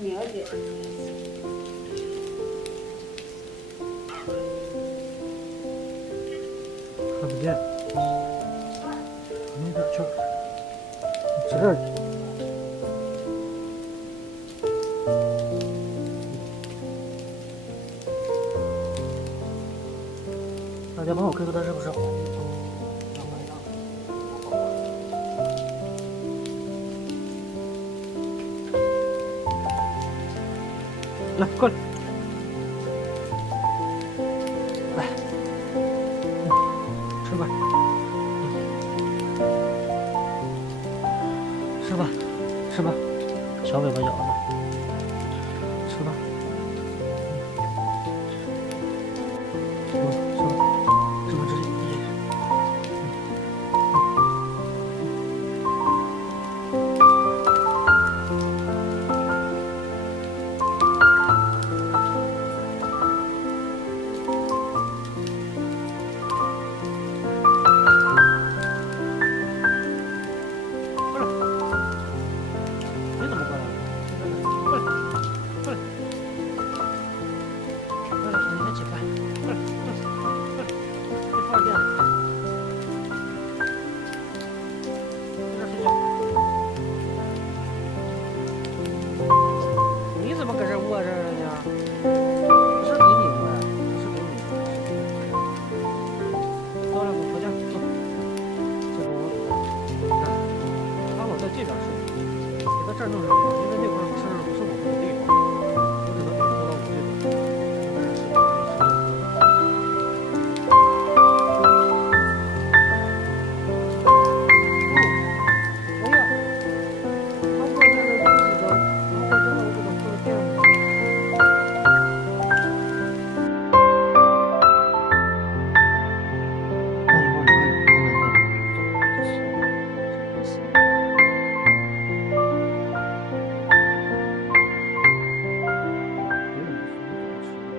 面的。看不见，那边去，这儿去。大家帮我看看它是不是黄的。来，过来，来，吃吧，吃吧，吃吧，小尾巴咬的，吃吧，吃吧，吃吧，直接。你怎么过来了？过来，过来，过来，你先起来，过来，过来，别放电了，在这睡觉。你怎么搁这窝着了呢？不是给你窝呀，不是给你窝。到了，回家走。这个我看，他老在这边睡，给他这儿弄上，因为那块儿不是我们的地方，我只能给他拖到我这边。在这睡，哎呀，他过来了，他过来了，我给他铺了垫子。那以后你还慢慢看，走，别人不说你怎么吃？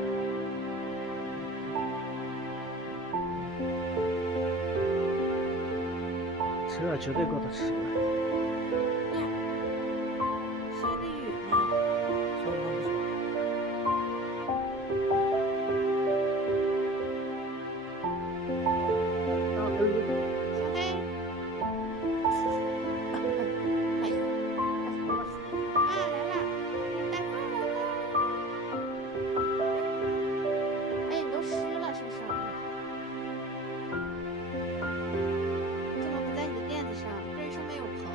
这绝对够他吃的。下个雨呢？小胖不行。小黑，哎呀，啊来了，带饭来了。哎，你都湿了身上，怎么不在你的垫子上？这人上面有棚。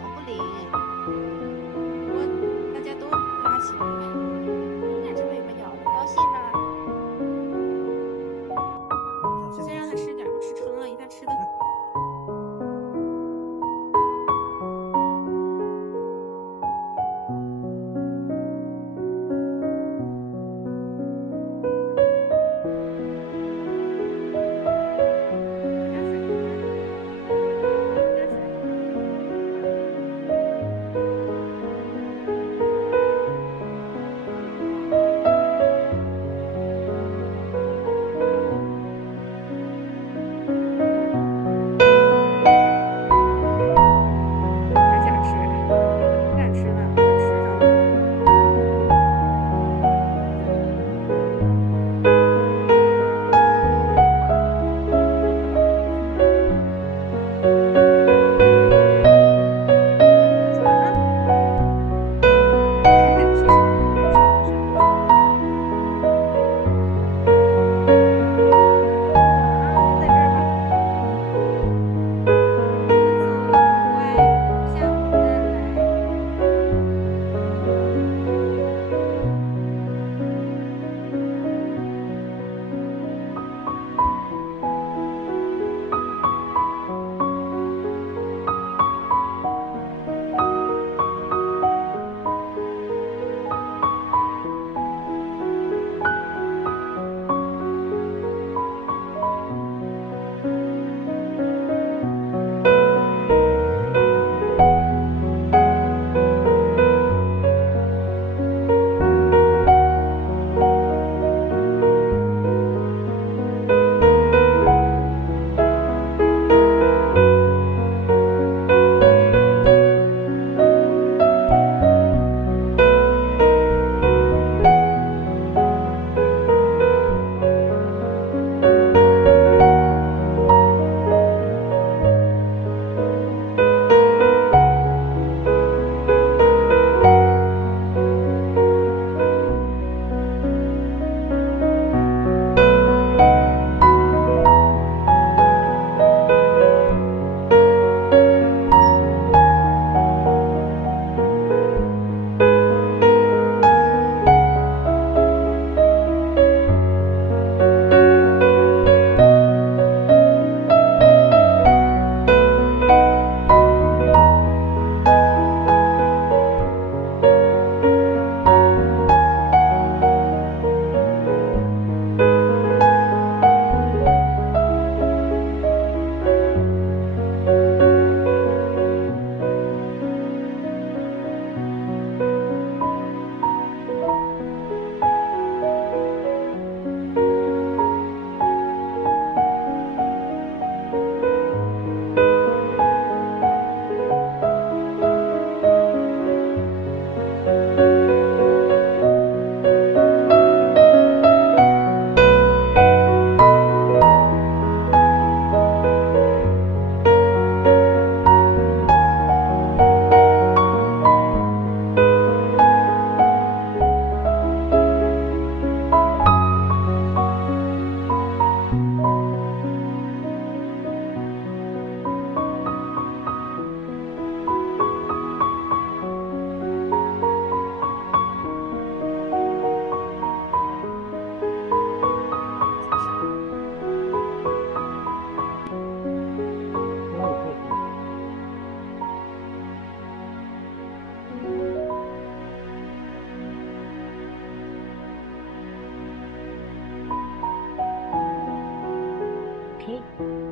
听。